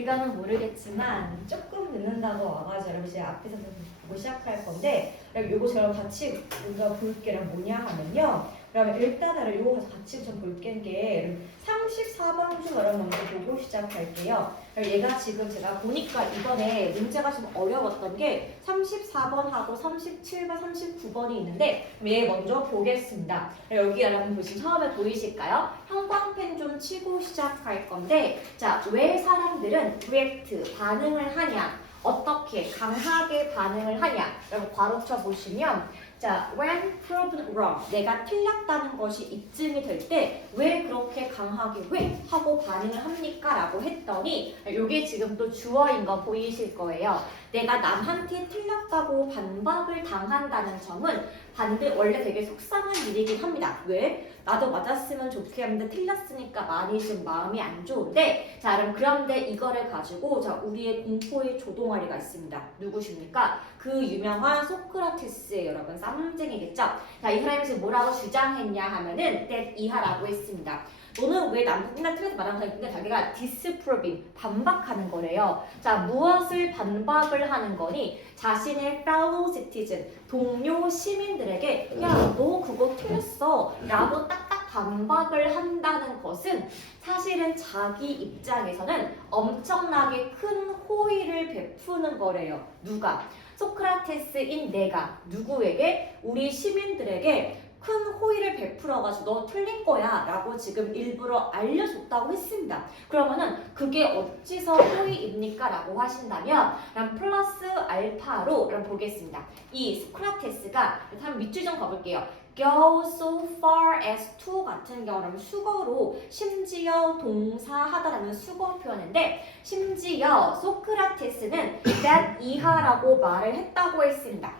그거는 모르겠지만 조금 늦는다고 와가지고 여러분 이제 앞에서 보고 시작할 건데 요거 저랑 같이 우리가 볼 게랑 뭐냐 하면요. 그러면 일단은 요거 같이 좀 볼 게 34번 중 여러분 먼저 보고 시작할게요. 얘가 지금 제가 보니까 이번에 문제가 좀 어려웠던 게 34번하고 37번, 39번이 있는데 얘 먼저 보겠습니다. 여기 여러분 보시면 처음에 보이실까요? 형광펜 좀 치고 시작할 건데 자, 왜 사람들은 react, 반응을 하냐? 어떻게 강하게 반응을 하냐? 라고 괄호쳐 보시면 자, when proven wrong, 내가 틀렸다는 것이 입증이 될 때 왜 그렇게 강하게 왜 하고 반응을 합니까? 라고 했더니 이게 지금 또 주어인 거 보이실 거예요. 내가 남한테 틀렸다고 반박을 당한다는 점은 원래 되게 속상한 일이긴 합니다. 왜? 나도 맞았으면 좋겠는데 틀렸으니까 많이 좀 마음이 안 좋은데 자, 그런데 이거를 가지고 자, 우리의 공포의 조동아리가 있습니다. 누구십니까? 그 유명한 소크라테스의 여러분 쌍쟁이겠죠? 자, 이 사람이 지금 뭐라고 주장했냐 하면은 that 이하라고 했습니다. 너는 왜 남한테 틀려서 말하는 사람이 있는데 자기가 disproving, 반박하는 거래요. 자, 무엇을 반박을 하는 거니? 자신의 fellow citizen, 동료 시민들에게 야, 너 그거 틀렸어 라고 딱딱 반박을 한다는 것은 사실은 자기 입장에서는 엄청나게 큰 호의를 베푸는 거래요. 누가? 소크라테스인 내가 누구에게? 우리 시민들에게 큰 호의를 베풀어가지고 너 틀린 거야 라고 지금 일부러 알려줬다고 했습니다. 그러면은 그게 어찌서 호의입니까? 라고 하신다면 플러스 알파로 보겠습니다. 이 소크라테스가 한번 밑줄 좀 가볼게요. Go so far as to 같은 경우는 수거로 심지어 동사하다라는 수거 표현인데 심지어 소크라테스는 that 이하라고 말을 했다고 했습니다.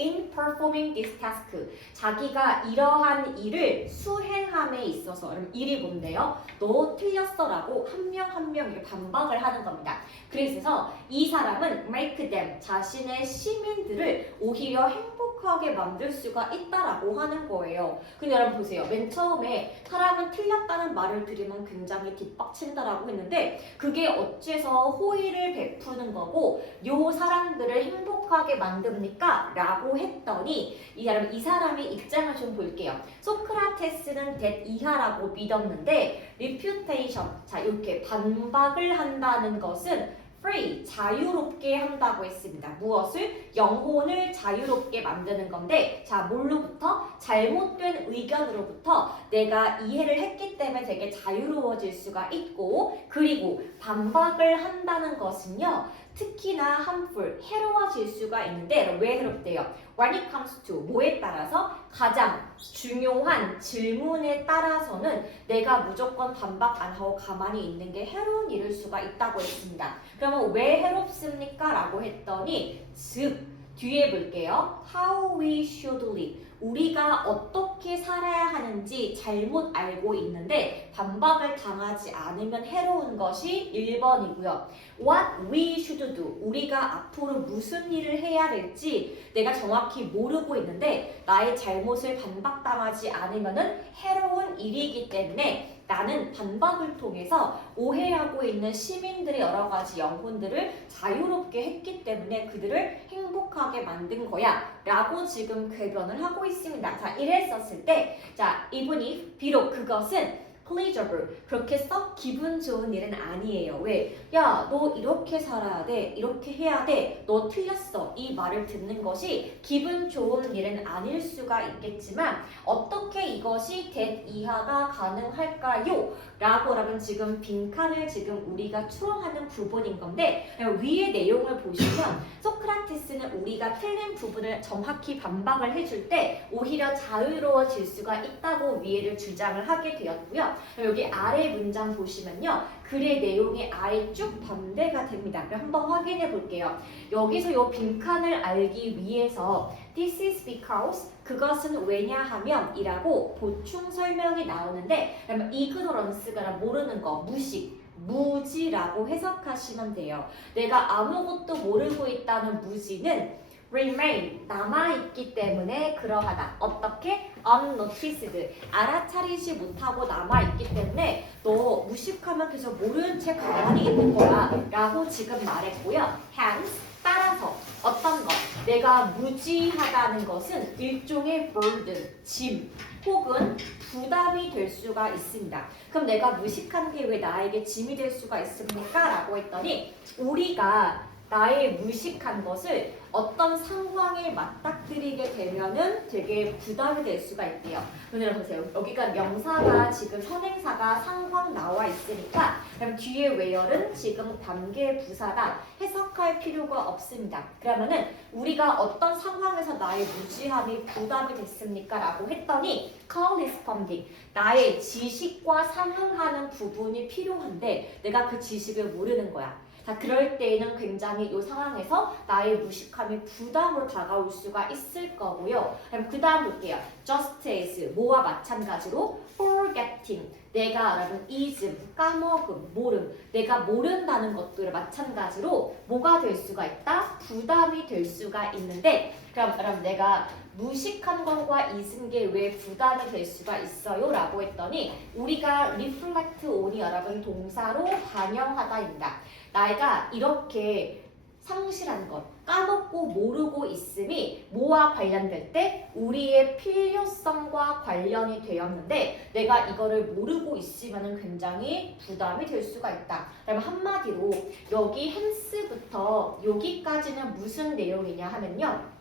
In performing this task, 자기가 이러한 일을 수행함에 있어서 일이 뭔데요? 너 틀렸어 라고 한 명 한 명 이렇게 반박을 하는 겁니다. 그래서 이 사람은 make them, 자신의 시민들을 오히려 행복하게 만들 수가 있다라고 하는 거예요. 근데 여러분 보세요. 맨 처음에 사람은 틀렸다는 말을 들으면 굉장히 뒷박친다라고 했는데 그게 어째서 호의를 베푸는 거고 요 사람들을 행복하게 만듭니까? 라고 했더니 이 사람의 입장을 좀 볼게요. 소크라테스는 that 이하라고 믿었는데 reputation, 자 이렇게 반박을 한다는 것은 free, 자유롭게 한다고 했습니다. 무엇을? 영혼을 자유롭게 만드는 건데 자 뭘로부터? 잘못된 의견으로부터 내가 이해를 했기 때문에 되게 자유로워질 수가 있고 그리고 반박을 한다는 것은요 특히나 harmful, 해로워질 수가 있는데 왜 해롭대요? When it comes to, 뭐에 따라서? 가장 중요한 질문에 따라서는 내가 무조건 반박 안 하고 가만히 있는 게 해로운 일일 수가 있다고 했습니다. 그러면 왜 해롭습니까? 라고 했더니 즉, 뒤에 볼게요. How we should live. 우리가 어떻게 살아야 하는지 잘못 알고 있는데 반박을 당하지 않으면 해로운 것이 1번이고요. What we should do. 우리가 앞으로 무슨 일을 해야 될지 내가 정확히 모르고 있는데 나의 잘못을 반박당하지 않으면 해로운 일이기 때문에 나는 반박을 통해서 오해하고 있는 시민들의 여러 가지 영혼들을 자유롭게 했기 때문에 그들을 행복하게 만든 거야 라고 지금 궤변을 하고 있습니다. 자, 이랬었을 때 자, 이분이 비록 그것은 pleasurable, 그렇게 썩 기분 좋은 일은 아니에요. 왜? 야, 너 이렇게 살아야 돼, 이렇게 해야 돼, 너 틀렸어 이 말을 듣는 것이 기분 좋은 일은 아닐 수가 있겠지만 어떻게 이것이 that 이하가 가능할까요? 라고라면 지금 빈칸을 지금 우리가 추론하는 부분인 건데 위의 내용을 보시면 소크라테스는 우리가 틀린 부분을 정확히 반박을 해줄 때 오히려 자유로워질 수가 있다고 위에를 주장을 하게 되었고요. 여기 아래 문장 보시면요. 글의 내용이 아예 쭉 반대가 됩니다. 그럼 한번 확인해 볼게요. 여기서 이 빈칸을 알기 위해서 This is because 그것은 왜냐하면 이라고 보충 설명이 나오는데 ignorance가 모르는 거, 무식, 무지라고 해석하시면 돼요. 내가 아무것도 모르고 있다는 무지는 remain 남아있기 때문에 그러하다. 어떻게? unnoticed 알아차리지 못하고 남아있기 때문에 너 무식하면 계속 모르는 채 가만히 있는 거야 라고 지금 말했고요. hence 따라서 어떤 것 내가 무지하다는 것은 일종의 burden 짐 혹은 부담이 될 수가 있습니다. 그럼 내가 무식한 게 왜 나에게 짐이 될 수가 있습니까? 라고 했더니 우리가 나의 무식한 것을 어떤 상황에 맞닥뜨리게 되면은 되게 부담이 될 수가 있대요. 오늘 보세요. 여기가 명사가 지금 선행사가 상황 나와 있으니까 그럼 뒤에 where는 지금 관계 부사다. 해석할 필요가 없습니다. 그러면은 우리가 어떤 상황에서 나의 무지함이 부담이 됐습니까? 라고 했더니 corresponding 나의 지식과 상응하는 부분이 필요한데 내가 그 지식을 모르는 거야. 자, 그럴 때에는 굉장히 이 상황에서 나의 무식함이 부담으로 다가올 수가 있을 거고요. 그럼 그 다음 볼게요. just as, 뭐와 마찬가지로 forgetting, 내가 알아둔 ism, 까먹음, 모름, 내가 모른다는 것들을 마찬가지로 뭐가 될 수가 있다? 부담이 될 수가 있는데 그럼 내가 무식한 것과 있은 게 왜 부담이 될 수가 있어요? 라고 했더니 우리가 reflect on이 여러분 동사로 반영하다입니다. 나이가 이렇게 상실한 것, 까먹고 모르고 있음이 뭐와 관련될 때 우리의 필요성과 관련이 되었는데 내가 이거를 모르고 있으면 굉장히 부담이 될 수가 있다. 그러면 한마디로 여기 hence부터 여기까지는 무슨 내용이냐 하면요.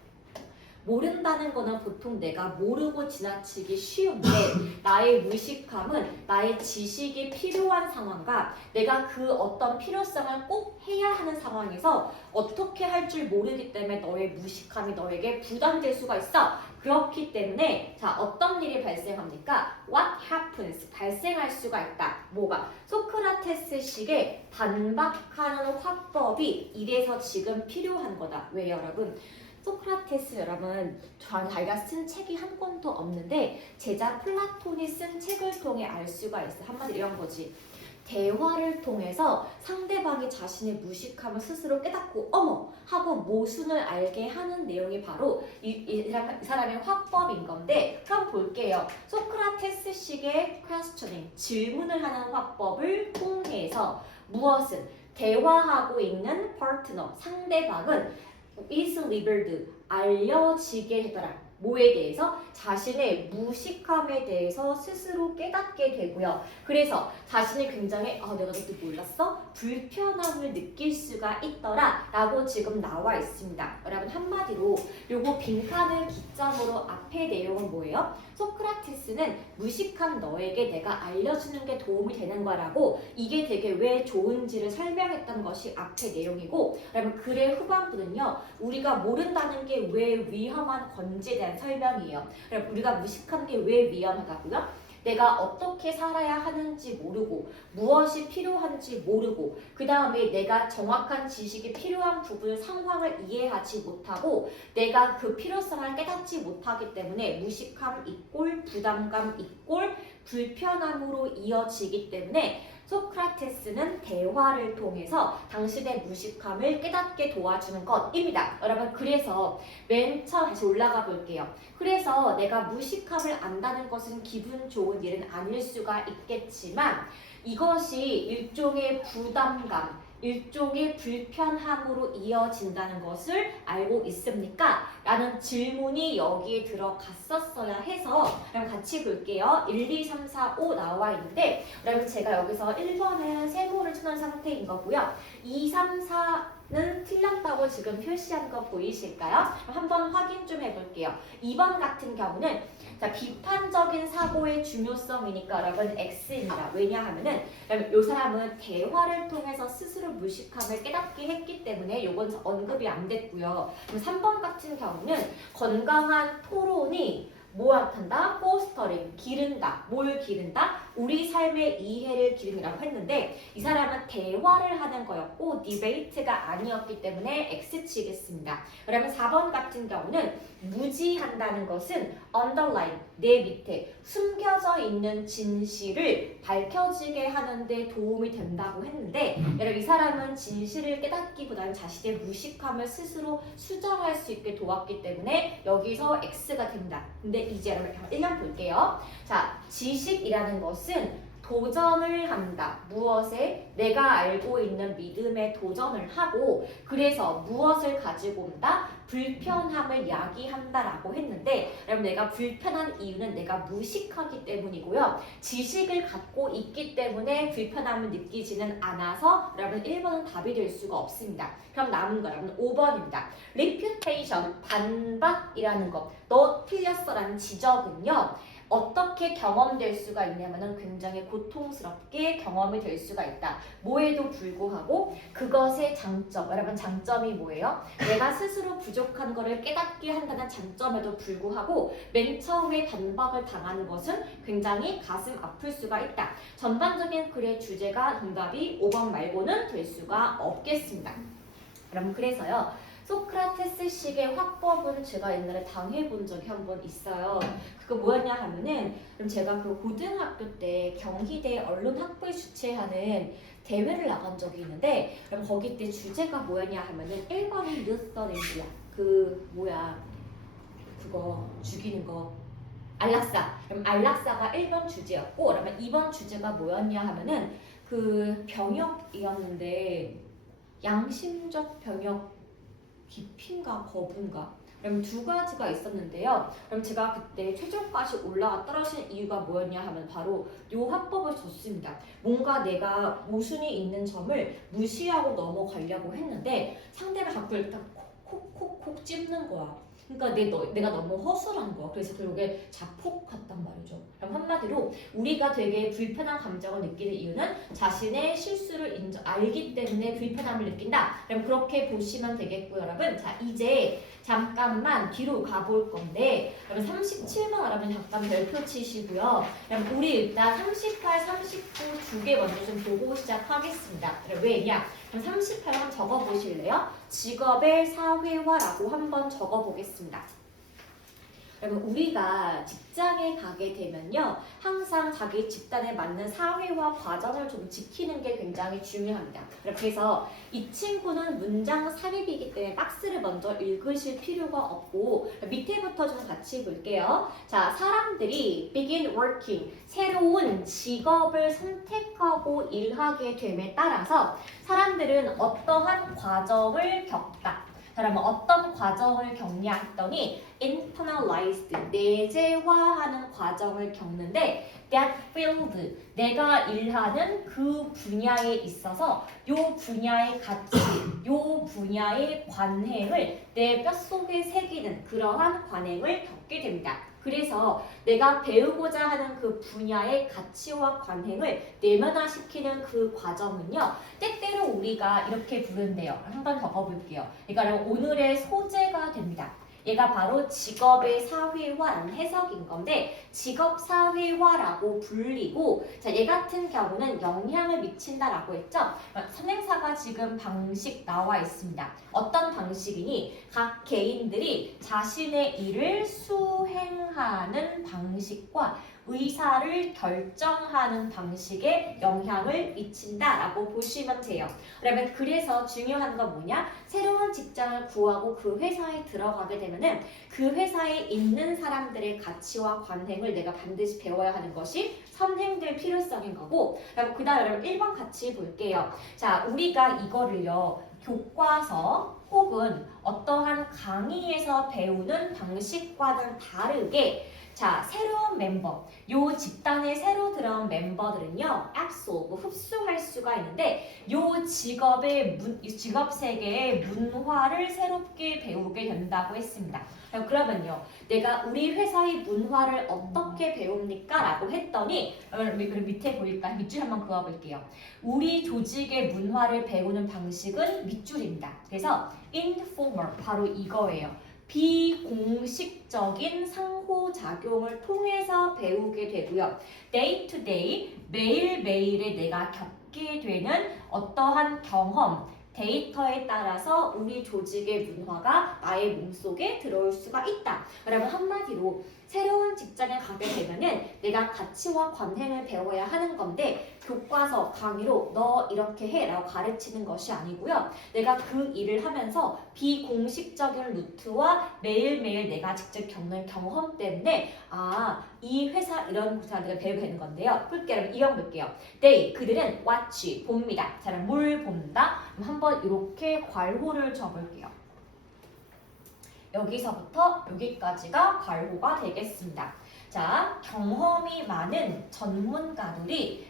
모른다는 거는 보통 내가 모르고 지나치기 쉬운데 나의 무식함은 나의 지식이 필요한 상황과 내가 그 어떤 필요성을 꼭 해야 하는 상황에서 어떻게 할 줄 모르기 때문에 너의 무식함이 너에게 부담될 수가 있어. 그렇기 때문에 자 어떤 일이 발생합니까? What happens? 발생할 수가 있다. 뭐가? 소크라테스식의 반박하는 화법이 이래서 지금 필요한 거다. 왜 여러분? 소크라테스 여러분 자기가 쓴 책이 한 권도 없는데 제자 플라톤이 쓴 책을 통해 알 수가 있어. 한마디로 이런 거지. 대화를 통해서 상대방이 자신의 무식함을 스스로 깨닫고 어머 하고 모순을 알게 하는 내용이 바로 이 사람의 화법인 건데 그럼 볼게요. 소크라테스식의 questioning 질문을 하는 화법을 통해서 무엇은 대화하고 있는 파트너 상대방은 is revealed 알려지게 되더라. 뭐에 대해서? 자신의 무식함에 대해서 스스로 깨닫게 되고요. 그래서 자신이 굉장히 내가 그것도 몰랐어? 불편함을 느낄 수가 있더라 라고 지금 나와 있습니다. 여러분 한마디로 요거 빈칸을 기점으로 앞에 내용은 뭐예요? 소크라테스는 무식한 너에게 내가 알려주는 게 도움이 되는 거라고 이게 되게 왜 좋은지를 설명했던 것이 앞에 내용이고 그러면 글의 후반부는요. 우리가 모른다는 게 왜 위험한 건지에 대한 설명이에요. 그럼 우리가 무식한 게 왜 위험하다고요? 내가 어떻게 살아야 하는지 모르고 무엇이 필요한지 모르고 그 다음에 내가 정확한 지식이 필요한 부분 상황을 이해하지 못하고 내가 그 필요성을 깨닫지 못하기 때문에 무식함 이꼴 부담감 이꼴 불편함으로 이어지기 때문에 소크라테스는 대화를 통해서 당신의 무식함을 깨닫게 도와주는 것입니다. 여러분 그래서 맨 처음 다시 올라가 볼게요. 그래서 내가 무식함을 안다는 것은 기분 좋은 일은 아닐 수가 있겠지만 이것이 일종의 부담감 일종의 불편함으로 이어진다는 것을 알고 있습니까? 라는 질문이 여기에 들어갔었어야 해서 그럼 같이 볼게요. 1, 2, 3, 4, 5 나와 있는데 여러분 제가 여기서 1번은 세모를 쳐놓은 상태인 거고요. 2, 3, 4는 틀렸다고 지금 표시한 거 보이실까요? 한번 확인 좀 해볼게요. 2번 같은 경우는 자, 비판적인 사고의 중요성이니까 여러분 X입니다. 왜냐하면은 이 사람은 대화를 통해서 스스로 무식함을 깨닫게 했기 때문에 이건 언급이 안 됐고요. 그럼 3번 같은 경우는 건강한 토론이 뭐 한다? 포스터링, 기른다. 뭘 기른다? 우리 삶의 이해를 기준이라고 했는데 이 사람은 대화를 하는 거였고 디베이트가 아니었기 때문에 X치겠습니다. 그러면 4번 같은 경우는 무지한다는 것은 underline, 내 밑에 숨겨져 있는 진실을 밝혀지게 하는데 도움이 된다고 했는데 여러분 이 사람은 진실을 깨닫기보다는 자신의 무식함을 스스로 수정할 수 있게 도왔기 때문에 여기서 X가 됩니다. 근데 이제 여러분 1년 볼게요. 자, 지식이라는 것은 도전을 한다. 무엇에? 내가 알고 있는 믿음에 도전을 하고 그래서 무엇을 가지고 온다? 불편함을 야기한다라고 했는데 여러분 내가 불편한 이유는 내가 무식하기 때문이고요. 지식을 갖고 있기 때문에 불편함을 느끼지는 않아서 여러분 1번은 답이 될 수가 없습니다. 그럼 남은 거 여러분 5번입니다. reputation, 반박이라는 것. 너 틀렸어라는 지적은요. 어떻게 경험될 수가 있냐면은 굉장히 고통스럽게 경험이 될 수가 있다. 뭐에도 불구하고 그것의 장점, 여러분 장점이 뭐예요? 내가 스스로 부족한 거를 깨닫게 한다는 장점에도 불구하고 맨 처음에 반박을 당하는 것은 굉장히 가슴 아플 수가 있다. 전반적인 글의 주제가 정답이 5번 말고는 될 수가 없겠습니다. 여러분 그래서요. 소크라테스식의 화법은 제가 옛날에 당해본 적이 한 번 있어요. 그거 뭐였냐 하면은 그럼 제가 그 고등학교 때 경희대 언론학부에 주최하는 대회를 나간 적이 있는데 그럼 거기 때 주제가 뭐였냐 하면은 1번이 르서렌디아 그 뭐야 그거 죽이는 거 안락사. 그럼 안락사가 1번 주제였고 그러면 2번 주제가 뭐였냐 하면은 그 병역이었는데 양심적 병역 깊인가 거부인가? 그럼 두 가지가 있었는데요. 그럼 제가 그때 최종까지 올라가 떨어진 이유가 뭐였냐 하면 바로 요 화법을 줬습니다. 뭔가 내가 모순이 있는 점을 무시하고 넘어가려고 했는데 상대가 자꾸 일단 콕콕콕 찝는 거야. 그러니까 내가 너무 허술한 거야. 그래서 결국에 자폭했단 말이죠. 그럼 한마디로 우리가 되게 불편한 감정을 느끼는 이유는 자신의 실수를 알기 때문에 불편함을 느낀다. 그럼 그렇게 보시면 되겠고요, 여러분. 자, 이제 잠깐만 뒤로 가볼 건데 여러분 37번 여러분 잠깐 별표 치시고요. 그럼 우리 일단 38, 39 두 개 먼저 좀 보고 시작하겠습니다. 왜냐? 그럼 38 한번 적어보실래요? 직업의 사회화라고 한번 적어보겠습니다. 여러분 우리가 직장에 가게 되면요 항상 자기 집단에 맞는 사회화 과정을 좀 지키는 게 굉장히 중요합니다. 그래서 이 친구는 문장 삽입이기 때문에 박스를 먼저 읽으실 필요가 없고 밑에부터 좀 같이 볼게요. 자, 사람들이 begin working 새로운 직업을 선택하고 일하게 됨에 따라서 사람들은 어떠한 과정을 겪다. 그러면 어떤 과정을 겪냐 했더니 internalized, 내재화하는 과정을 겪는데 that field, 내가 일하는 그 분야에 있어서 요 분야의 가치, 요 분야의 관행을 내 뼛속에 새기는 그러한 관행을 겪게 됩니다. 그래서 내가 배우고자 하는 그 분야의 가치와 관행을 내면화시키는 그 과정은요 때때로 우리가 이렇게 부른대요. 한번 적어볼게요. 그러니까 오늘의 소재가 됩니다. 얘가 바로 직업의 사회화라는 해석인 건데 직업 사회화라고 불리고 자, 얘 같은 경우는 영향을 미친다라고 했죠. 선행사가 지금 방식 나와 있습니다. 어떤 방식이니 각 개인들이 자신의 일을 수행하는 방식과 의사를 결정하는 방식에 영향을 미친다라고 보시면 돼요. 그러면 그래서 중요한 건 뭐냐? 새로운 직장을 구하고 그 회사에 들어가게 되면은 그 회사에 있는 사람들의 가치와 관행을 내가 반드시 배워야 하는 것이 선행될 필요성인 거고 그 다음 여러분 1번 같이 볼게요. 자, 우리가 이거를요 교과서 혹은 어떠한 강의에서 배우는 방식과는 다르게 자, 새로운 멤버, 요 집단에 새로 들어온 멤버들은요, absorb, 흡수할 수가 있는데 요 직업 세계의 문화를 새롭게 배우게 된다고 했습니다. 그러면요, 내가 우리 회사의 문화를 어떻게 배웁니까? 라고 했더니 그럼 밑에 보일까? 밑줄 한번 그어볼게요. 우리 조직의 문화를 배우는 방식은 밑줄입니다. 그래서 informal, 바로 이거예요. 비공식적인 상호작용을 통해서 배우게 되고요. day to day, 매일매일에 내가 겪게 되는 어떠한 경험, 데이터에 따라서 우리 조직의 문화가 나의 몸속에 들어올 수가 있다. 그러면 한마디로 새로운 직장에 가게 되면은 내가 가치와 관행을 배워야 하는 건데 교과서 강의로 너 이렇게 해 라고 가르치는 것이 아니고요. 내가 그 일을 하면서 비공식적인 루트와 매일매일 내가 직접 겪는 경험 때문에 이 회사 이런 곳에 내가 배우게 되는 건데요. 풀게 여러분 이어볼게요. They, 그들은 watch, 봅니다. 자, 그럼 뭘 본다? 그럼 한번 이렇게 괄호를 줘볼게요. 여기서부터 여기까지가 괄호가 되겠습니다. 자, 경험이 많은 전문가들이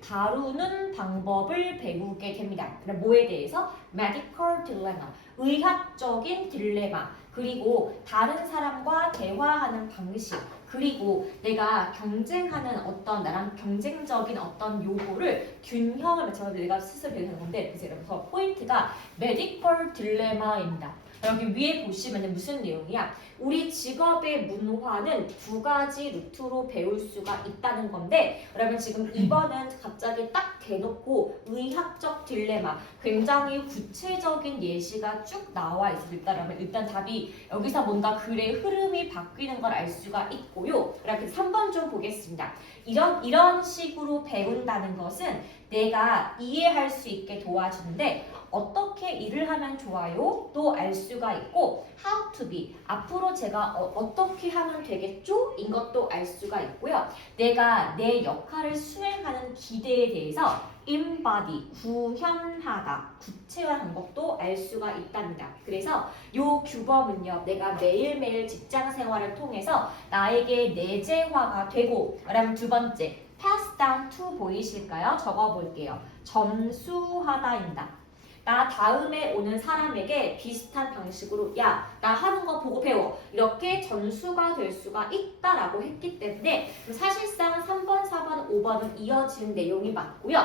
다루는 방법을 배우게 됩니다. 그럼 뭐에 대해서? medical dilemma, 의학적인 딜레마, 그리고 다른 사람과 대화하는 방식, 그리고 내가 경쟁하는 나랑 경쟁적인 요구를 균형을 맞춰서 내가 스스로 배우는 건데, 그래서 포인트가 medical dilemma입니다. 여기 위에 보시면 무슨 내용이야? 우리 직업의 문화는 두 가지 루트로 배울 수가 있다는 건데, 그러면 지금 2번은 갑자기 딱 대놓고 의학적 딜레마, 굉장히 구체적인 예시가 쭉 나와 있다면 일단 답이 여기서 뭔가 글의 흐름이 바뀌는 걸 알 수가 있고요. 그래서 3번 좀 보겠습니다. 이런 식으로 배운다는 것은 내가 이해할 수 있게 도와주는데 어떻게 일을 하면 좋아요? 또 알 수가 있고 how to be, 앞으로 제가 어떻게 하면 되겠죠? 인 것도 알 수가 있고요. 내가 내 역할을 수행하는 기대에 대해서 embody, 구현하다, 구체화하는 것도 알 수가 있답니다. 그래서 요 규범은요, 내가 매일매일 직장 생활을 통해서 나에게 내재화가 되고, 그다음 두 번째, pass down to 보이실까요? 적어볼게요. 전수하다입니다. 나 다음에 오는 사람에게 비슷한 방식으로 야, 나 하는 거 보고 배워. 이렇게 전수가 될 수가 있다라고 했기 때문에 사실상 3번, 4번, 5번은 이어지는 내용이 맞고요.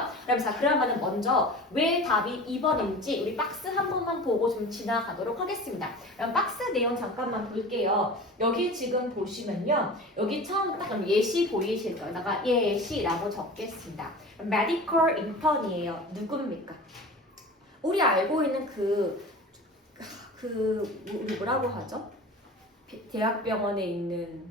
그러면 먼저 왜 답이 2번인지 우리 박스 한 번만 보고 좀 지나가도록 하겠습니다. 그럼 박스 내용 잠깐만 볼게요. 여기 지금 보시면요. 여기 처음 딱 예시 보이실 거예요. 내가 예시라고 적겠습니다. medical intern이에요. 누굽니까? 우리 알고 있는 우리 뭐라고 하죠? 대학병원에 있는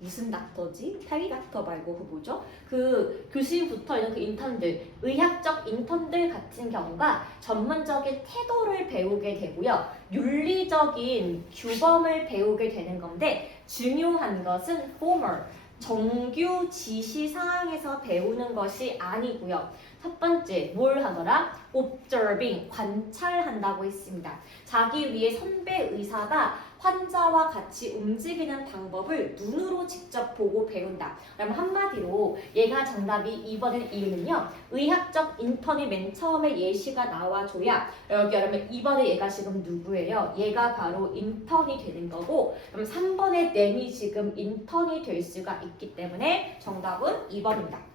무슨 닥터지? 타기 닥터 말고 그 뭐죠? 그 교수님 붙어 있는 그 인턴들, 의학적 인턴들 같은 경우가 전문적인 태도를 배우게 되고요. 윤리적인 규범을 배우게 되는 건데 중요한 것은 formal, 정규 지시사항에서 배우는 것이 아니고요. 첫 번째, 뭘 하더라? observing, 관찰한다고 했습니다. 자기 위에 선배 의사가 환자와 같이 움직이는 방법을 눈으로 직접 보고 배운다. 그럼 한마디로 얘가 정답이 2번의 이유는요. 의학적 인턴이 맨 처음에 예시가 나와줘야 여기 여러분 2번에 얘가 지금 누구예요? 얘가 바로 인턴이 되는 거고, 그럼 3번의 낸이 지금 인턴이 될 수가 있기 때문에 정답은 2번입니다.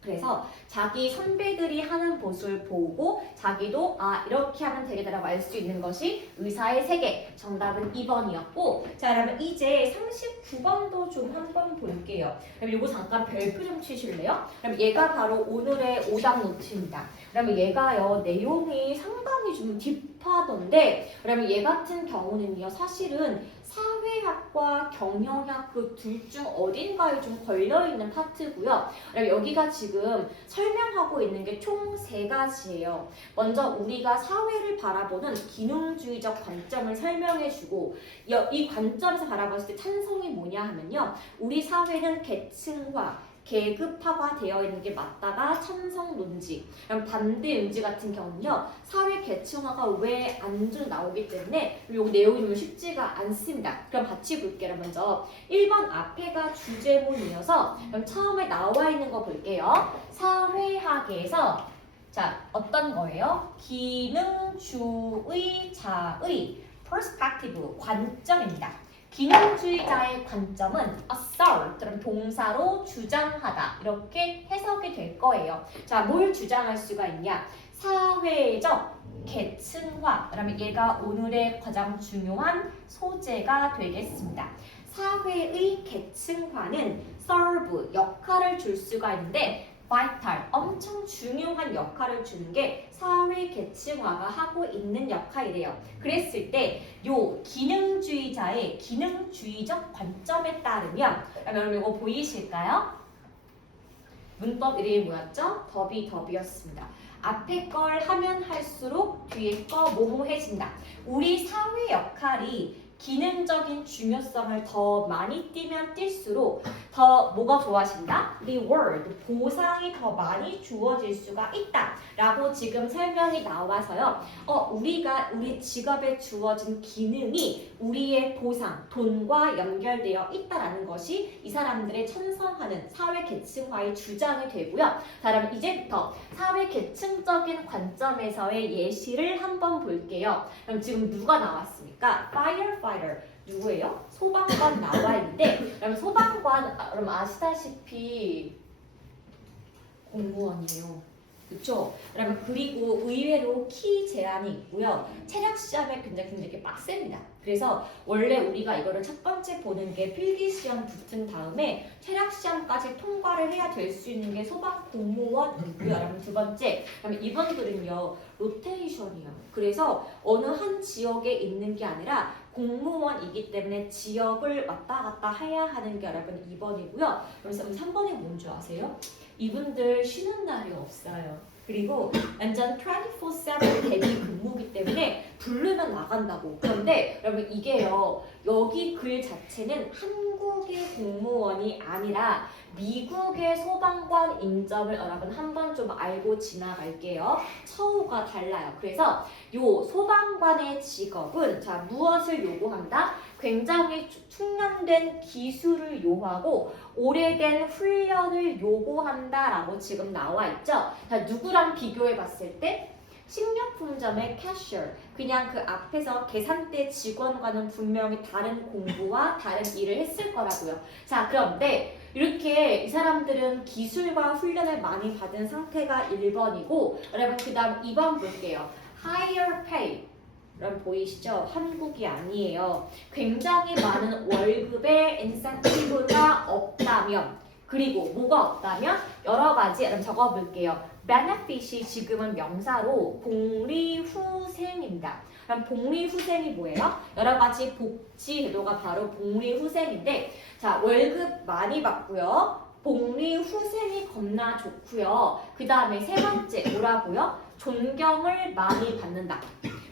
그래서 자기 선배들이 하는 모습을 보고 자기도 이렇게 하면 되겠다라고 알 수 있는 것이 의사의 세계. 정답은 2번이었고, 자 그러면 이제 39번도 좀 한번 볼게요. 그럼 이거 잠깐 별표 좀 치실래요? 그럼 얘가 바로 오늘의 오답 노트입니다. 그러면 얘가요 내용이 상당히 좀 딥하던데, 그러면 얘 같은 경우는요 사실은 사회학과 경영학 그 둘 중 어딘가에 좀 걸려있는 파트고요. 여기가 지금 설명하고 있는 게 총 3가지예요. 먼저 우리가 사회를 바라보는 기능주의적 관점을 설명해주고, 이 관점에서 바라봤을 때 찬성이 뭐냐 하면요. 우리 사회는 계층화, 계급화가 되어 있는 게 맞다가 찬성 논지. 그럼 반대 논지 같은 경우는요. 사회 계층화가 왜 안 나오기 때문에 이 내용이 좀 쉽지가 않습니다. 그럼 같이 볼게요. 먼저 1번 앞에가 주제문이어서 그럼 처음에 나와 있는 거 볼게요. 사회학에서 자 어떤 거예요? 기능주의자의 perspective, 관점입니다. 기능주의자의 관점은 assert, 그럼 동사로 주장하다 이렇게 해석이 될 거예요. 자, 뭘 주장할 수가 있냐? 사회적 계층화. 그러면 얘가 오늘의 가장 중요한 소재가 되겠습니다. 사회의 계층화는 serve, 역할을 줄 수가 있는데 vital, 엄청 중요한 역할을 주는 게 사회 계층화가 하고 있는 역할이래요. 그랬을 때 요 기능주의자의 기능주의적 관점에 따르면 여러분 이거 보이실까요? 문법 이름이 뭐였죠? 더비였습니다. 앞에 걸 하면 할수록 뒤에 거 모호해진다. 우리 사회 역할이 기능적인 중요성을 더 많이 띄면 뛸수록 더 뭐가 좋아진다? reward, 보상이 더 많이 주어질 수가 있다 라고 지금 설명이 나와서요. 우리가 우리 직업에 주어진 기능이 우리의 보상, 돈과 연결되어 있다라는 것이 이 사람들의 천성하는 사회 계층화의 주장이 되고요. 자, 그럼 이제부터 사회 계층적인 관점에서의 예시를 한번 볼게요. 그럼 지금 누가 나왔습니까? firefighter. 누구예요? 소방관 나와 있는데, 그럼 소방관, 그럼 아시다시피 공무원이에요. 그렇죠? 그러면 그리고 의외로 키 제한이 있고요. 체력 시험에 굉장히 빡셉니다. 그래서 원래 우리가 이거를 첫 번째 보는 게 필기 시험 붙은 다음에 체력 시험까지 통과를 해야 될 수 있는 게 소방 공무원이고요. 여러분 두 번째, 그러면 이번들은요 로테이션이요. 그래서 어느 한 지역에 있는 게 아니라 공무원이기 때문에 지역을 왔다 갔다 해야 하는 게 여러분 2번이고요. 그래서 3번이 뭔지 아세요? 이분들 쉬는 날이 없어요. 그리고 완전 24/7 대기 근무기 때문에 부르면 나간다고. 그런데 여러분 이게요. 여기 글 자체는 한국의 공무원이 아니라 미국의 소방관인 점을 여러분 한번 좀 알고 지나갈게요. 처우가 달라요. 그래서 요 소방관의 직업은 자 무엇을 요구한다? 굉장히 숙련된 기술을 요하고 오래된 훈련을 요구한다라고 지금 나와 있죠. 자, 누구랑 비교해 봤을 때? 식료품점의 캐셔, 그냥 그 앞에서 계산대 직원과는 분명히 다른 공부와 다른 일을 했을 거라고요. 자, 그런데 이렇게 이 사람들은 기술과 훈련을 많이 받은 상태가 1번이고 여러분 그 다음 2번 볼게요. higher pay. 여러분 보이시죠? 한국이 아니에요. 굉장히 많은 월급의 인센티브가 없다면 그리고 뭐가 없다면 여러 가지 여러분 적어볼게요. benefit이 지금은 명사로 복리후생입니다. 그럼 복리후생이 뭐예요? 여러 가지 복지 제도가 바로 복리후생인데 자 월급 많이 받고요. 복리후생이 겁나 좋고요. 그 다음에 세 번째 뭐라고요? 존경을 많이 받는다.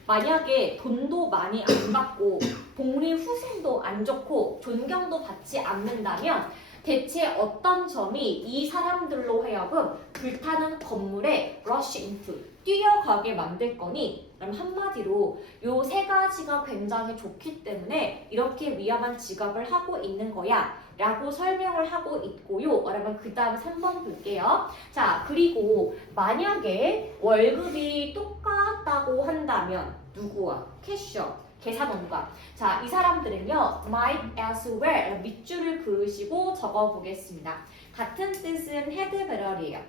만약에 돈도 많이 안 받고 복리후생도 안 좋고 존경도 받지 않는다면 대체 어떤 점이 이 사람들로 하여금 불타는 건물에 rush into, 뛰어가게 만들 거니? 그럼 한마디로 요 세 가지가 굉장히 좋기 때문에 이렇게 위험한 직업을 하고 있는 거야 라고 설명을 하고 있고요. 여러분 그 다음 3번 볼게요. 자 그리고 만약에 월급이 똑같다고 한다면 누구와? 캐셔, 계산원과. 자, 이 사람들은요, might as well 밑줄을 그으시고 적어보겠습니다. 같은 뜻은 had better이에요.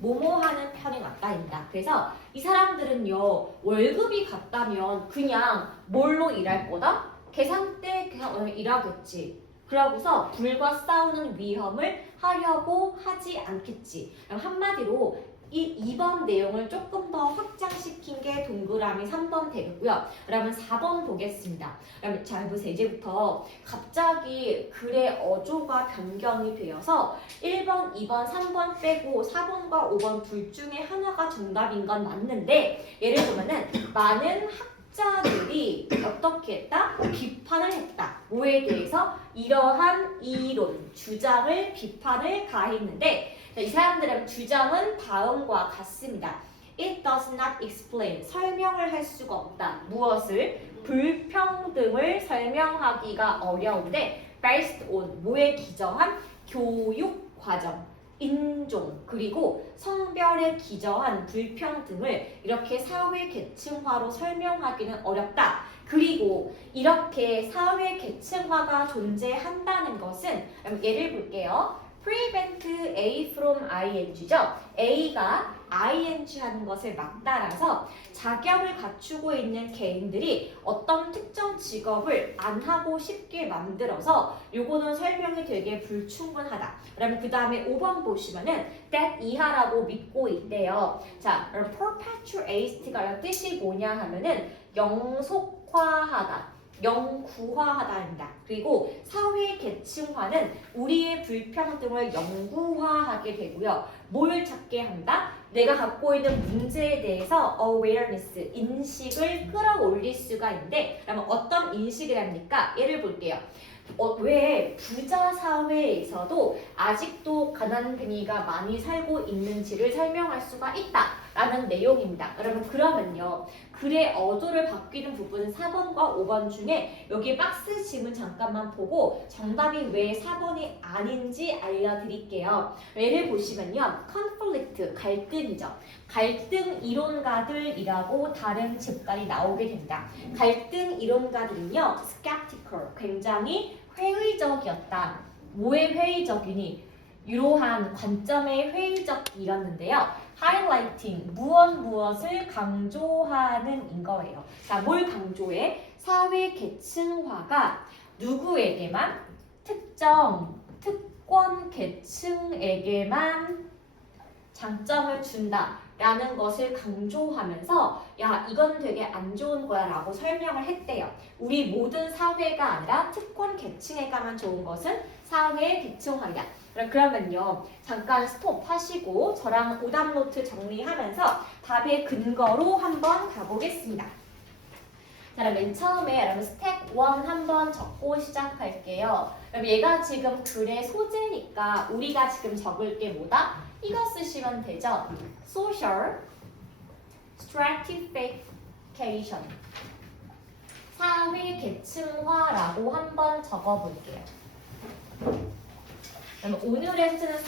뭐뭐하는 편이 낫다입니다. 그래서 이 사람들은요, 월급이 같다면 그냥 뭘로 일할 거다? 계산대 그냥 일하겠지. 그러고서 불과 싸우는 위험을 하려고 하지 않겠지. 한마디로 이 2번 내용을 조금 더 확장시킨 게 동그라미 3번 되겠고요. 여러분 4번 보겠습니다. 여러분 잘 보세요. 이제부터 갑자기 글의 어조가 변경이 되어서 1번, 2번, 3번 빼고 4번과 5번 둘 중에 하나가 정답인 건 맞는데 예를 보면은 많은 학자들이 어떻게 했다? 비판을 했다. 뭐에 대해서? 이러한 이론, 주장을 비판을 가했는데 이 사람들의 주장은 다음과 같습니다. It does not explain. 설명을 할 수가 없다. 무엇을? 불평등을 설명하기가 어려운데 based on 뭐에 기정한? 교육 과정, 인종, 그리고 성별에 기저한 불평등을 이렇게 사회 계층화로 설명하기는 어렵다. 그리고 이렇게 사회 계층화가 존재한다는 것은 예를 볼게요. prevent A from ing죠. A가 ing 하는 것을 막달아서 자격을 갖추고 있는 개인들이 어떤 특정 직업을 안 하고 싶게 만들어서 요거는 설명이 되게 불충분하다. 그러면 그 다음에 5번 보시면은 that 이하라고 믿고 있대요. 자, perpetuate가 뜻이 뭐냐 하면은 영속화하다. 영구화하다입니다. 그리고 사회 계층화는 우리의 불평등을 영구화하게 되고요. 뭘 찾게 한다? 내가 갖고 있는 문제에 대해서 awareness, 인식을 끌어올릴 수가 있는데 그러면 어떤 인식이랍니까? 예를 볼게요. 왜 부자 사회에서도 아직도 가난뱅이가 많이 살고 있는지를 설명할 수가 있다라는 내용입니다. 여러분 그러면요. 글의 어조를 바뀌는 부분은 4번과 5번 중에 여기 박스 지문 잠깐만 보고 정답이 왜 4번이 아닌지 알려드릴게요. 예를 보시면요. conflict, 갈등이죠. 갈등 이론가들이라고 다른 집단이 나오게 됩니다. 갈등 이론가들은요. skeptical, 굉장히 회의적이었다. 뭐에 회의적이니? 이러한 관점의 회의적이었는데요. highlighting, 무엇을 강조하는 인 거예요. 자, 뭘 강조해? 사회 계층화가 누구에게만? 특권 계층에게만 장점을 준다라는 것을 강조하면서 야, 이건 되게 안 좋은 거야 라고 설명을 했대요. 우리 모든 사회가 아니라 특권 계층에게만 좋은 것은 사회 계층화이다. 그러면요. 잠깐 스톱 하시고 저랑 오답 노트 정리하면서 답의 근거로 한번 가보겠습니다. 자, 그럼 맨 처음에 여러분 스텝 1 한번 적고 시작할게요. 그럼 얘가 지금 글의 소재니까 우리가 지금 적을 게 뭐다? 이거 쓰시면 되죠. Social stratification, 사회 계층화라고 한번 적어볼게요. 오늘의 수는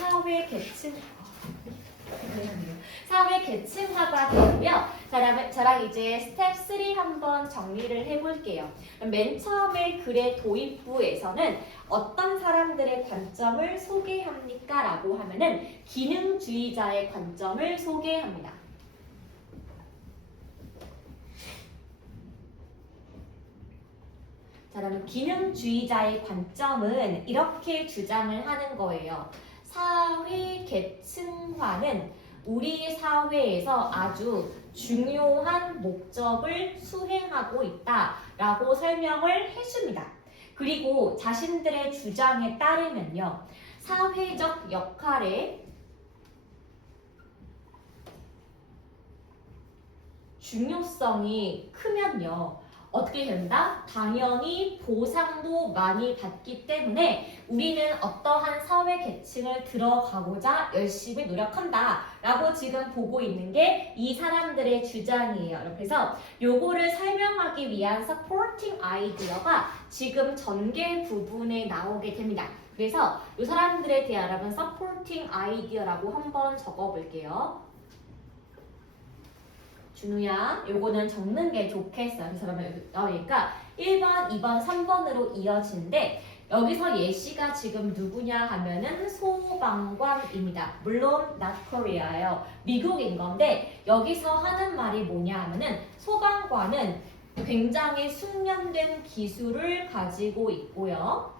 사회 계층화가 되고요. 자, 저랑 이제 스텝 3 한번 정리를 해볼게요. 맨 처음에 글의 도입부에서는 어떤 사람들의 관점을 소개합니까? 라고 하면은 기능주의자의 관점을 소개합니다. 자, 그러면 기능주의자의 관점은 이렇게 주장을 하는 거예요. 사회 계층화는 우리 사회에서 아주 중요한 목적을 수행하고 있다라고 설명을 해줍니다. 그리고 자신들의 주장에 따르면요. 사회적 역할의 중요성이 크면요. 어떻게 된다? 당연히 보상도 많이 받기 때문에 우리는 어떠한 사회 계층을 들어가고자 열심히 노력한다 라고 지금 보고 있는 게 이 사람들의 주장이에요. 그래서 요거를 설명하기 위한 supporting idea가 지금 전개 부분에 나오게 됩니다. 그래서 이 사람들에 대한 여러분 supporting idea라고 한번 적어볼게요. 준우야, 요거는 적는 게 좋겠어요. 그러니까 1번, 2번, 3번으로 이어지는데 여기서 예시가 지금 누구냐 하면은 소방관입니다. 물론 not Korea예요. 미국인 건데 여기서 하는 말이 뭐냐 하면은 소방관은 굉장히 숙련된 기술을 가지고 있고요.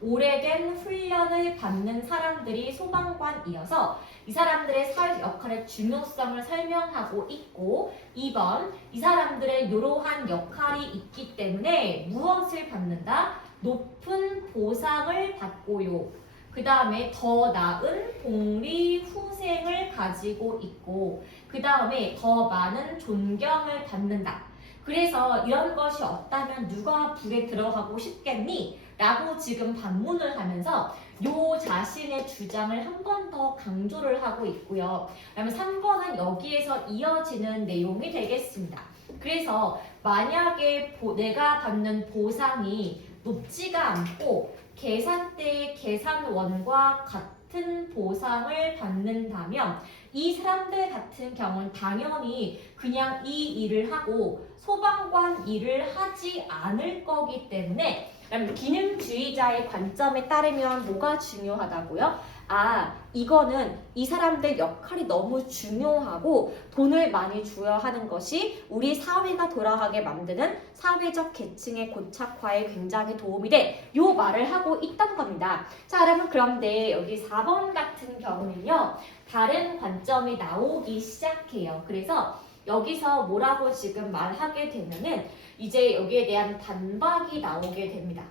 오래된 훈련을 받는 사람들이 소방관이어서 이 사람들의 사회 역할의 중요성을 설명하고 있고 2번, 이 사람들의 이러한 역할이 있기 때문에 무엇을 받는다? 높은 보상을 받고요. 그 다음에 더 나은 복리 후생을 가지고 있고 그 다음에 더 많은 존경을 받는다. 그래서 이런 것이 없다면 누가 불에 들어가고 싶겠니? 라고 지금 반문을 하면서 요 자신의 주장을 한 번 더 강조를 하고 있고요. 그다음에 3번은 여기에서 이어지는 내용이 되겠습니다. 그래서 만약에 내가 받는 보상이 높지가 않고 계산대의 계산원과 같은 보상을 받는다면 이 사람들 같은 경우는 당연히 그냥 이 일을 하고 소방관 일을 하지 않을 거기 때문에 그럼 기능주의자의 관점에 따르면 뭐가 중요하다고요? 아, 이거는 이 사람들 역할이 너무 중요하고 돈을 많이 줘야 하는 것이 우리 사회가 돌아가게 만드는 사회적 계층의 고착화에 굉장히 도움이 돼. 요 말을 하고 있던 겁니다. 자, 여러분 그런데 여기 4번 같은 경우는요. 다른 관점이 나오기 시작해요. 그래서 여기서 뭐라고 지금 말하게 되면은 이제 여기에 대한 반박이 나오게 됩니다.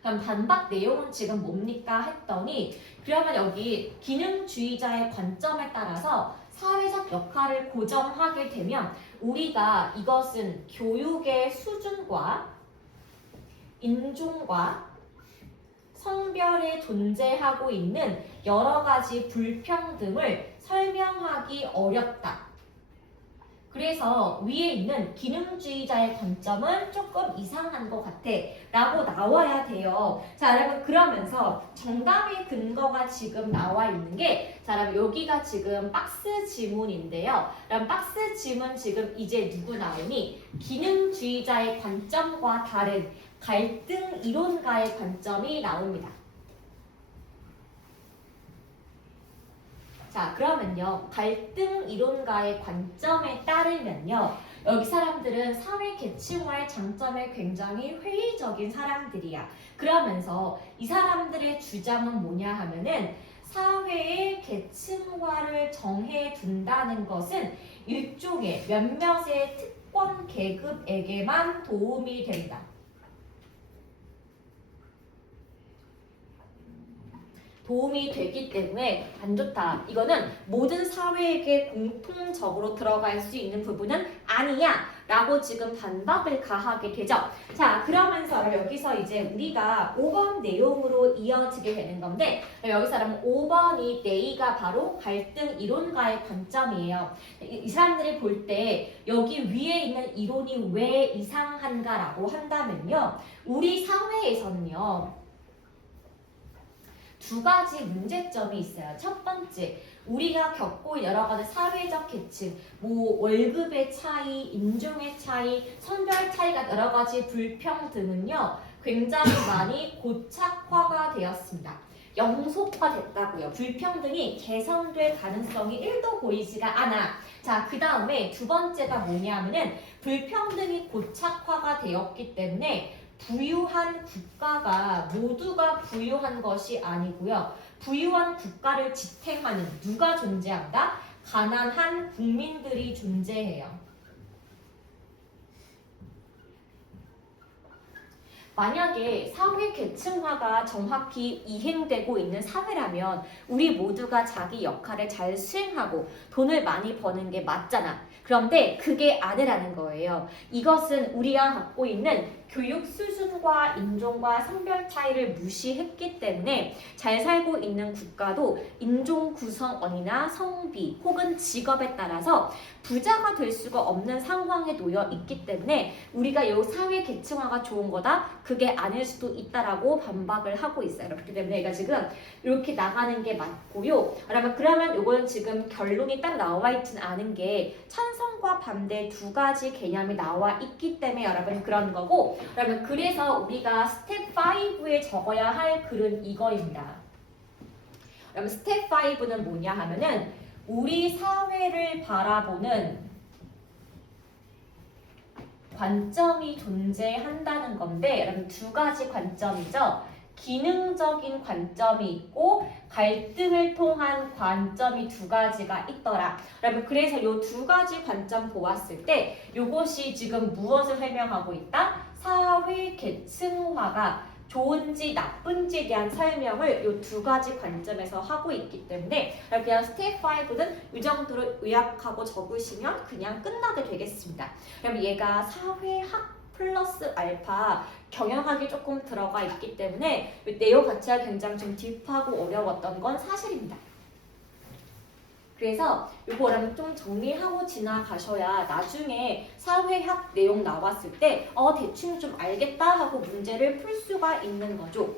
그럼 반박 내용은 지금 뭡니까 했더니 그러면 여기 기능주의자의 관점에 따라서 사회적 역할을 고정하게 되면 우리가 이것은 교육의 수준과 인종과 성별에 존재하고 있는 여러 가지 불평등을 설명하기 어렵다. 그래서 위에 있는 기능주의자의 관점은 조금 이상한 것 같아 라고 나와야 돼요. 자, 여러분 그러면서 정답의 근거가 지금 나와 있는 게 자, 여러분 여기가 지금 박스 지문인데요. 그럼 박스 지문 지금 이제 누구 나오니? 기능주의자의 관점과 다른 갈등 이론가의 관점이 나옵니다. 자, 그러면요. 갈등 이론가의 관점에 따르면요. 여기 사람들은 사회 계층화의 장점에 굉장히 회의적인 사람들이야. 그러면서 이 사람들의 주장은 뭐냐 하면은 사회의 계층화를 정해 둔다는 것은 일종의 몇몇의 특권 계급에게만 도움이 된다. 도움이 되기 때문에 안 좋다. 이거는 모든 사회에게 공통적으로 들어갈 수 있는 부분은 아니야 라고 지금 반박을 가하게 되죠. 자, 그러면서 여기서 이제 우리가 5번 내용으로 이어지게 되는 건데 여기서 5번이 내의가 바로 갈등 이론가의 관점이에요. 이 사람들이 볼 때 여기 위에 있는 이론이 왜 이상한가라고 한다면요. 우리 사회에서는요. 두 가지 문제점이 있어요. 첫 번째, 우리가 겪고 여러 가지 사회적 계층, 뭐 월급의 차이, 인종의 차이, 성별 차이가 여러 가지 불평등은요. 굉장히 많이 고착화가 되었습니다. 영속화됐다고요. 불평등이 개선될 가능성이 1도 보이지가 않아. 자, 그 다음에 두 번째가 뭐냐면은 불평등이 고착화가 되었기 때문에 부유한 국가가 모두가 부유한 것이 아니고요. 부유한 국가를 지탱하는 누가 존재한다? 가난한 국민들이 존재해요. 만약에 사회 계층화가 정확히 이행되고 있는 사회라면 우리 모두가 자기 역할을 잘 수행하고 돈을 많이 버는 게 맞잖아. 그런데 그게 아니라는 거예요. 이것은 우리가 갖고 있는 교육 수준과 인종과 성별 차이를 무시했기 때문에 잘 살고 있는 국가도 인종 구성원이나 성비 혹은 직업에 따라서 부자가 될 수가 없는 상황에 놓여 있기 때문에 우리가 이 사회 계층화가 좋은 거다? 그게 아닐 수도 있다라고 반박을 하고 있어요. 그렇기 때문에 얘가 지금 이렇게 나가는 게 맞고요. 그러면 이건 지금 결론이 딱 나와 있진 않은 게 찬성과 반대 두 가지 개념이 나와 있기 때문에 여러분 그런 거고 여러분 그래서 우리가 스텝 5에 적어야 할 글은 이거입니다. 여러분 스텝 5는 뭐냐 하면은 우리 사회를 바라보는 관점이 존재한다는 건데 여러분 두 가지 관점이죠. 기능적인 관점이 있고 갈등을 통한 관점이 두 가지가 있더라. 여러분 그래서 이 두 가지 관점 보았을 때 이것이 지금 무엇을 설명하고 있다? 사회 계층화가 좋은지 나쁜지에 대한 설명을 이 두 가지 관점에서 하고 있기 때문에 그냥 스텝 5는 이 정도로 요약하고 적으시면 그냥 끝나게 되겠습니다. 그럼 얘가 사회학 플러스 알파 경영학이 조금 들어가 있기 때문에 내용 자체가 굉장히 좀 딥하고 어려웠던 건 사실입니다. 그래서 이거를 좀 정리하고 지나가셔야 나중에 사회학 내용 나왔을 때 대충 좀 알겠다 하고 문제를 풀 수가 있는 거죠.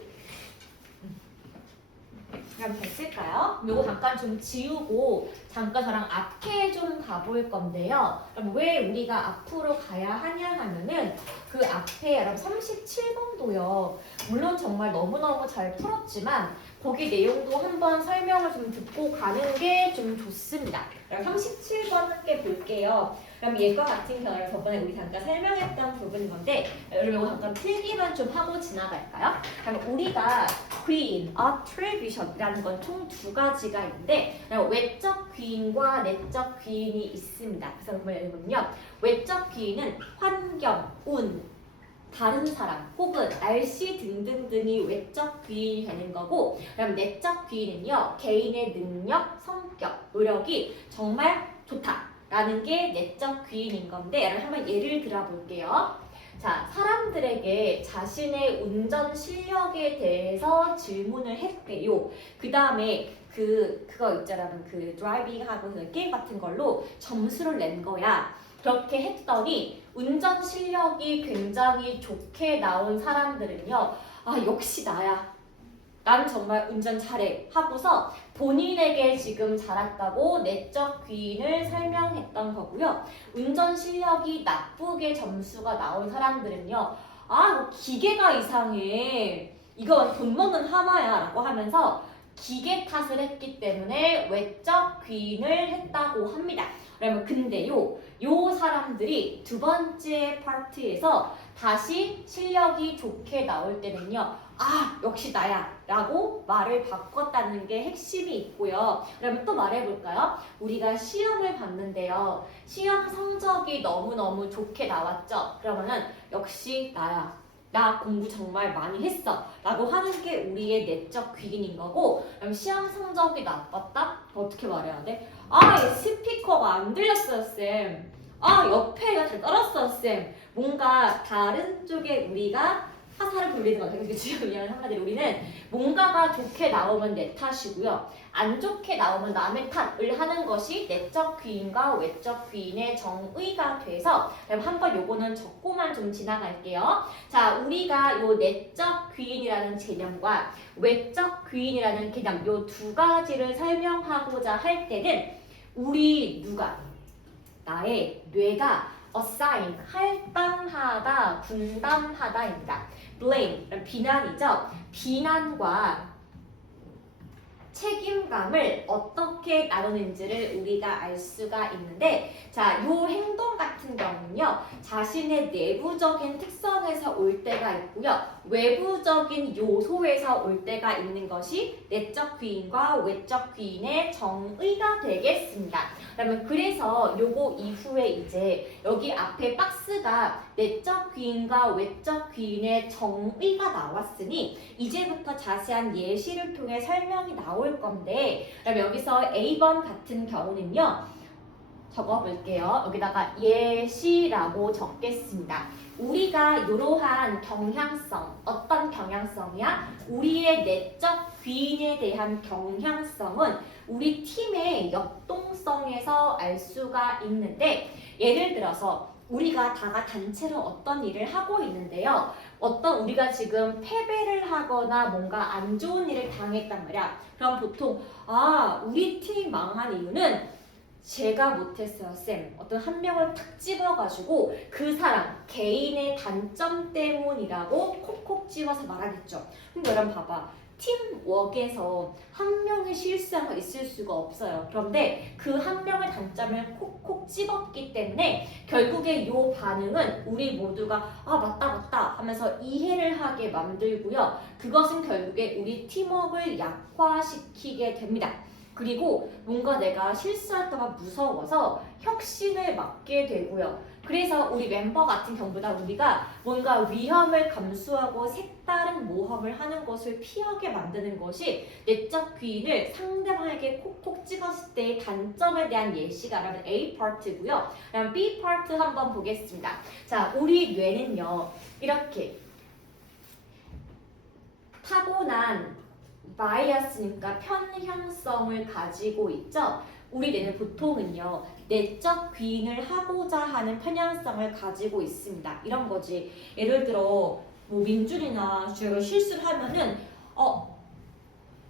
그럼 됐을까요? 요거 잠깐 좀 지우고 잠깐 저랑 앞에 좀 가볼 건데요. 그럼 왜 우리가 앞으로 가야 하냐 하면은 그 앞에 여러분 37번도요. 물론 정말 너무너무 잘 풀었지만 거기 내용도 한번 설명을 좀 듣고 가는 게 좀 좋습니다. 그럼 37번 함께 볼게요. 그럼 얘과 같은 경우는 저번에 우리 잠깐 설명했던 부분인 건데 여러분 이거 잠깐 필기만 좀 하고 지나갈까요? 그럼 우리가 queen, attribution이라는 건 총 두 가지가 있는데 외적 귀인과 내적 귀인이 있습니다. 그래서 그러면요 외적 귀인은 환경, 운, 다른 사람 혹은 RC 등등등이 외적 귀인이 되는 거고 그럼 내적 귀인은요 개인의 능력, 성격, 노력이 정말 좋다라는 게 내적 귀인인 건데 여러분 한번 예를 들어 볼게요. 자, 사람들에게 자신의 운전 실력에 대해서 질문을 했대요. 그 다음에 그거 있잖아, 그 드라이빙하고 그 게임 같은 걸로 점수를 낸 거야. 그렇게 했더니 운전 실력이 굉장히 좋게 나온 사람들은요, 아 역시 나야. 난 정말 운전 잘해 하고서 본인에게 지금 잘했다고 내적 귀인을 설명했던 거고요. 운전 실력이 나쁘게 점수가 나온 사람들은요. 아 기계가 이상해. 이건 돈 먹는 하마야 라고 하면서 기계 탓을 했기 때문에 외적 귀인을 했다고 합니다. 그러면 근데요. 요 사람들이 두 번째 파트에서 다시 실력이 좋게 나올 때는요. 아 역시 나야 라고 말을 바꿨다는 게 핵심이 있고요. 그러면 또 말해볼까요? 우리가 시험을 봤는데요. 시험 성적이 너무너무 좋게 나왔죠. 그러면은 역시 나야. 나 공부 정말 많이 했어 라고 하는 게 우리의 내적 귀인인 거고 그럼 시험 성적이 나빴다? 어떻게 말해야 돼? 아 스피커가 안 들렸어요 쌤. 아 옆에가 잘 떨었어요 쌤. 뭔가 다른 쪽에 우리가 화살을 돌리는 것 같아요. 지금 이런 한마디로 우리는 뭔가가 좋게 나오면 내 탓이고요. 안 좋게 나오면 남의 탓을 하는 것이 내적 귀인과 외적 귀인의 정의가 돼서 한번 요거는 적고만 좀 지나갈게요. 자, 우리가 요 내적 귀인이라는 개념과 외적 귀인이라는 개념 요 두 가지를 설명하고자 할 때는 우리 누가 나의 뇌가 assign, 할당하다, 분담하다입니다. blame, 비난이죠. 비난과 책임감을 어떻게 나누는지를 우리가 알 수가 있는데 자, 요 행동 같은 경우는요. 자신의 내부적인 특성에서 올 때가 있고요. 외부적인 요소에서 올 때가 있는 것이 내적 귀인과 외적 귀인의 정의가 되겠습니다. 그러면 그래서 요거 이후에 이제 여기 앞에 박스가 내적 귀인과 외적 귀인의 정의가 나왔으니 이제부터 자세한 예시를 통해 설명이 나올 건데 그럼 여기서 A번 같은 경우는요. 적어볼게요. 여기다가 예시라고 적겠습니다. 우리가 이러한 경향성, 어떤 경향성이야? 우리의 내적 귀인에 대한 경향성은 우리 팀의 역동성에서 알 수가 있는데 예를 들어서 우리가 다가 단체로 어떤 일을 하고 있는데요. 어떤 우리가 지금 패배를 하거나 뭔가 안 좋은 일을 당했단 말이야. 그럼 보통 우리 팀이 망한 이유는 제가 못했어요, 쌤. 어떤 한 명을 탁 집어가지고 그 사람 개인의 단점 때문이라고 콕콕 집어서 말하겠죠. 근데 여러분 봐봐. 팀워크에서 한 명이 실수한 거 있을 수가 없어요. 그런데 그 한 명의 단점을 콕콕 집었기 때문에 결국에 이 반응은 우리 모두가 맞다 하면서 이해를 하게 만들고요. 그것은 결국에 우리 팀워크를 약화시키게 됩니다. 그리고 뭔가 내가 실수할까 봐 무서워서 혁신을 막게 되고요. 그래서 우리 멤버 같은 경우보다 우리가 뭔가 위험을 감수하고 색다른 모험을 하는 것을 피하게 만드는 것이 내적 귀인을 상대방에게 콕콕 찍었을 때의 단점에 대한 예시가 라면 A 파트고요. 그럼 B 파트 한번 보겠습니다. 자, 우리 뇌는요. 이렇게 타고난 바이어스니까 편향성을 가지고 있죠. 우리 뇌는 보통은요. 내적 귀인을 하고자 하는 편향성을 가지고 있습니다. 이런 거지. 예를 들어 뭐 민준이나 제가 실수를 하면은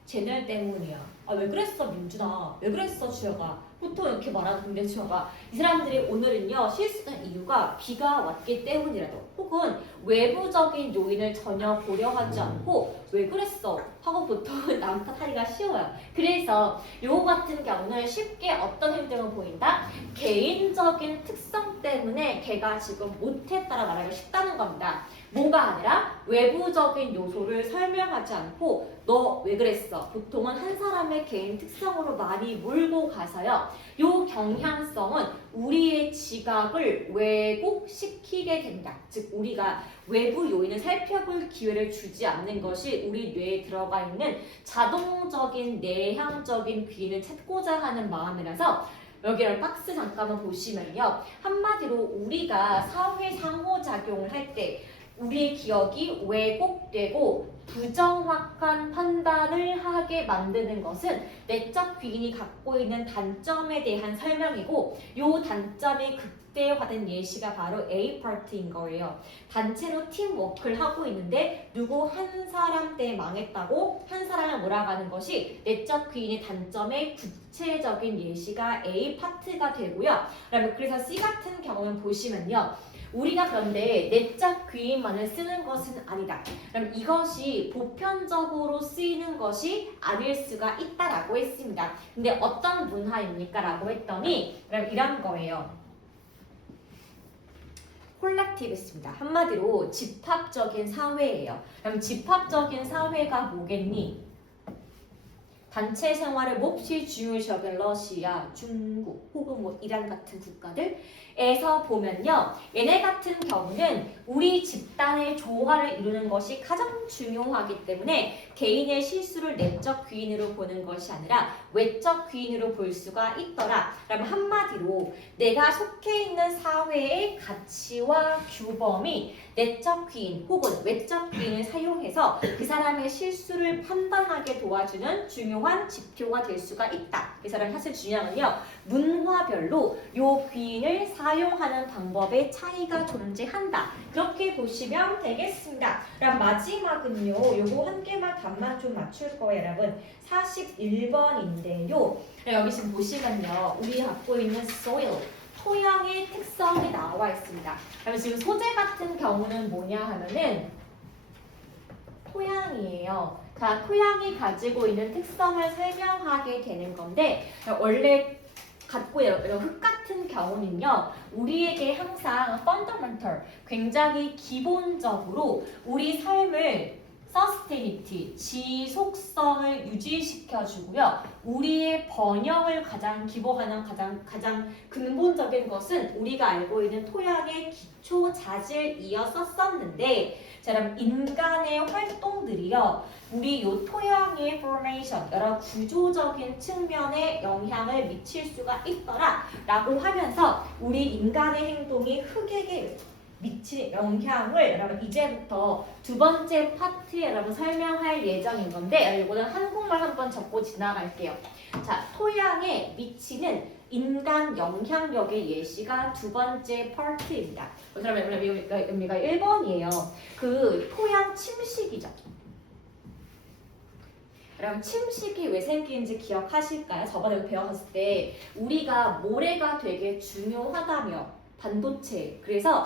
쟤네 때문이야. 아, 왜 그랬어 민준아? 왜 그랬어 주혁아? 보통 이렇게 말하는 건데 주혁아, 이 사람들이 오늘은요 실수된 이유가 비가 왔기 때문이라도 혹은 외부적인 요인을 전혀 고려하지 않고 왜 그랬어 하고 보통은 남 탓하기가 쉬워요. 그래서 요거 같은 경우는 쉽게 어떤 행동을 보인다? 개인적인 특성 때문에 걔가 지금 못했다라 말하기 쉽다는 겁니다. 뭐가 아니라 외부적인 요소를 설명하지 않고 너 왜 그랬어? 보통은 한 사람의 개인 특성으로 많이 몰고 가서요. 요 경향성은 우리의 지각을 왜곡시키게 된다. 즉 우리가 외부 요인을 살펴볼 기회를 주지 않는 것이 우리 뇌에 들어가 있는 자동적인 내향적인 귀인을 찾고자 하는 마음이라서 여기를 박스 잠깐만 보시면요. 한마디로 우리가 사회 상호작용을 할 때 우리의 기억이 왜곡되고 부정확한 판단을 하게 만드는 것은 내적 귀인이 갖고 있는 단점에 대한 설명이고 이 단점이 극대화된 예시가 바로 A 파트인 거예요. 단체로 팀워크를 하고 있는데 누구 한 사람 때문에 망했다고 한 사람을 몰아가는 것이 내적 귀인의 단점의 구체적인 예시가 A 파트가 되고요. 그래서 C 같은 경우는 보시면요. 우리가 그런데 내적 귀인만을 쓰는 것은 아니다. 그럼 이것이 보편적으로 쓰이는 것이 아닐 수가 있다라고 했습니다. 근데 어떤 문화입니까? 라고 했더니 그럼 이런 거예요. 콜렉티브입니다. 한마디로 집합적인 사회예요. 그럼 집합적인 사회가 뭐겠니? 단체 생활을 몹시 중요시 여긴 러시아, 중국 혹은 뭐 이란 같은 국가들에서 보면요. 얘네 같은 경우는 우리 집단의 조화를 이루는 것이 가장 중요하기 때문에 개인의 실수를 내적 귀인으로 보는 것이 아니라 외적 귀인으로 볼 수가 있더라. 그러면 한마디로 내가 속해 있는 사회의 가치와 규범이 내적 귀인 혹은 외적 귀인을 사용해서 그 사람의 실수를 판단하게 도와주는 중요한 지표가 될 수가 있다. 이 사람 사실 중요한 건요. 문화별로 요 귀인을 사용하는 방법의 차이가 존재한다. 그렇게 보시면 되겠습니다. 그럼 마지막은요. 요거 한 개만 답만 좀 맞출 거예요, 여러분. 41번인데요. 여기 지금 보시면요. 우리 갖고 있는 soil 토양의 특성이 나와 있습니다. 그러면 지금 소재 같은 경우는 뭐냐 하면은 토양이에요. 자, 토양이 가지고 있는 특성을 설명하게 되는 건데 원래 갖고 있는 흙 같은 경우는요. 우리에게 항상 fundamental, 굉장히 기본적으로 우리 삶을 sustainability, 지속성을 유지시켜주고요. 우리의 번영을 가장 기보하는 가장 근본적인 것은 우리가 알고 있는 토양의 기초 자질이었었는데, 자, 그럼 인간의 활동들이요. 우리 요 토양의 formation, 여러 구조적인 측면에 영향을 미칠 수가 있더라 라고 하면서 우리 인간의 행동이 흙에게 미친 영향을 여러분 이제부터 두 번째 파트에 여러분 설명할 예정인 건데 이거는 한국말 한번 적고 지나갈게요. 자, 토양에 미치는 인간 영향력의 예시가 두 번째 파트입니다. 그러면 여기가 1번이에요. 그 토양 침식이죠. 그럼 침식이 왜 생기는지 기억하실까요? 저번에 배웠을 때 우리가 모래가 되게 중요하다며 반도체. 그래서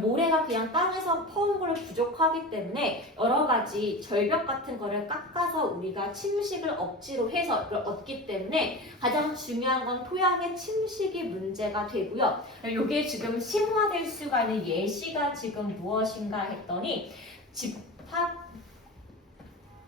모래가 그냥 땅에서 퍼온 거를 부족하기 때문에 여러 가지 절벽 같은 거를 깎아서 우리가 침식을 억지로 해서 그걸 얻기 때문에 가장 중요한 건 토양의 침식이 문제가 되고요. 이게 지금 심화될 수가 있는 예시가 지금 무엇인가 했더니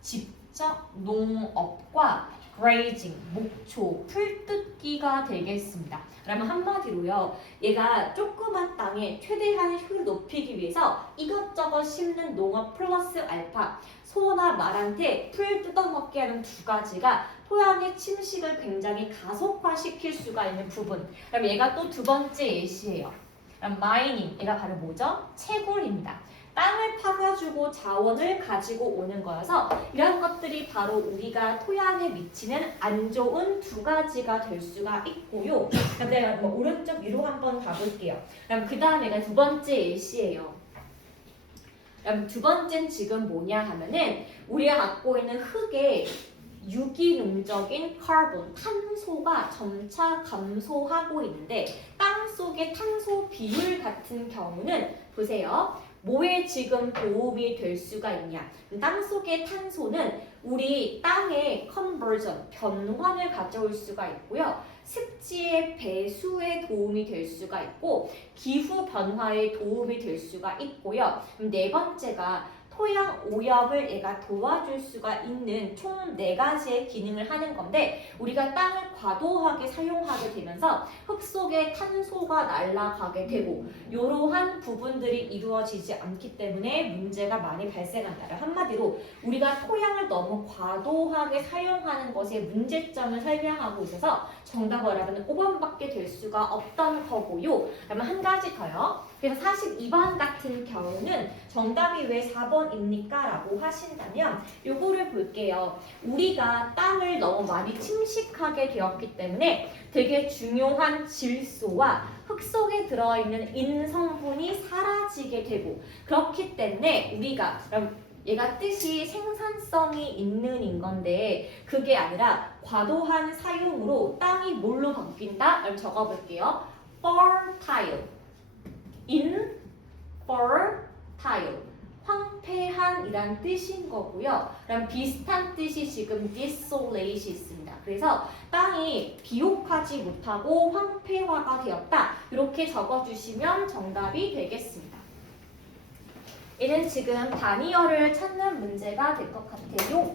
직접 농업과 grazing, 목초, 풀뜯기가 되겠습니다. 그러면 한마디로요. 얘가 조그만 땅에 최대한 효율을 높이기 위해서 이것저것 심는 농업 플러스 알파, 소나 말한테 풀 뜯어먹게 하는 두 가지가 토양의 침식을 굉장히 가속화시킬 수가 있는 부분. 그럼 얘가 또 두 번째 예시예요. 그럼 마이닝, 얘가 바로 뭐죠? 채굴입니다. 땅을 파가지고 자원을 가지고 오는 거여서 이런 것들이 바로 우리가 토양에 미치는 안 좋은 두 가지가 될 수가 있고요. 그다음에 오른쪽 위로 한번 가볼게요. 그럼 그 다음에가 두 번째 예시예요. 그럼 두 번째는 지금 뭐냐 하면은 우리가 갖고 있는 흙에 유기농적인 카본, 탄소가 점차 감소하고 있는데 땅 속의 탄소 비율 같은 경우는 보세요. 뭐에 지금 도움이 될 수가 있냐? 땅 속의 탄소는 우리 땅의 컨버전, 변환을 가져올 수가 있고요. 습지의 배수에 도움이 될 수가 있고 기후 변화에 도움이 될 수가 있고요. 네 번째가 토양 오염을 얘가 도와줄 수가 있는 총 4가지의 기능을 하는 건데 우리가 땅을 과도하게 사용하게 되면서 흙 속에 탄소가 날아가게 되고 이러한 부분들이 이루어지지 않기 때문에 문제가 많이 발생한다. 한마디로 우리가 토양을 너무 과도하게 사용하는 것의 문제점을 설명하고 있어서 정답 여러분은 5번밖에 될 수가 없던 거고요. 그러면 한 가지 더요. 그래서 42번 같은 경우는 정답이 왜 4번입니까? 라고 하신다면 요거를 볼게요. 우리가 땅을 너무 많이 침식하게 되었기 때문에 되게 중요한 질소와 흙 속에 들어있는 인성분이 사라지게 되고 그렇기 때문에 우리가 그럼 얘가 뜻이 생산성이 있는인 건데 그게 아니라 과도한 사용으로 땅이 뭘로 바뀐다? 그럼 적어볼게요. fertile infertile 황폐한 이란 뜻인 거고요. 그럼 비슷한 뜻이 지금 desolate 있습니다. 그래서 땅이 비옥하지 못하고 황폐화가 되었다. 이렇게 적어주시면 정답이 되겠습니다. 얘는 지금 단위어를 찾는 문제가 될 것 같아요.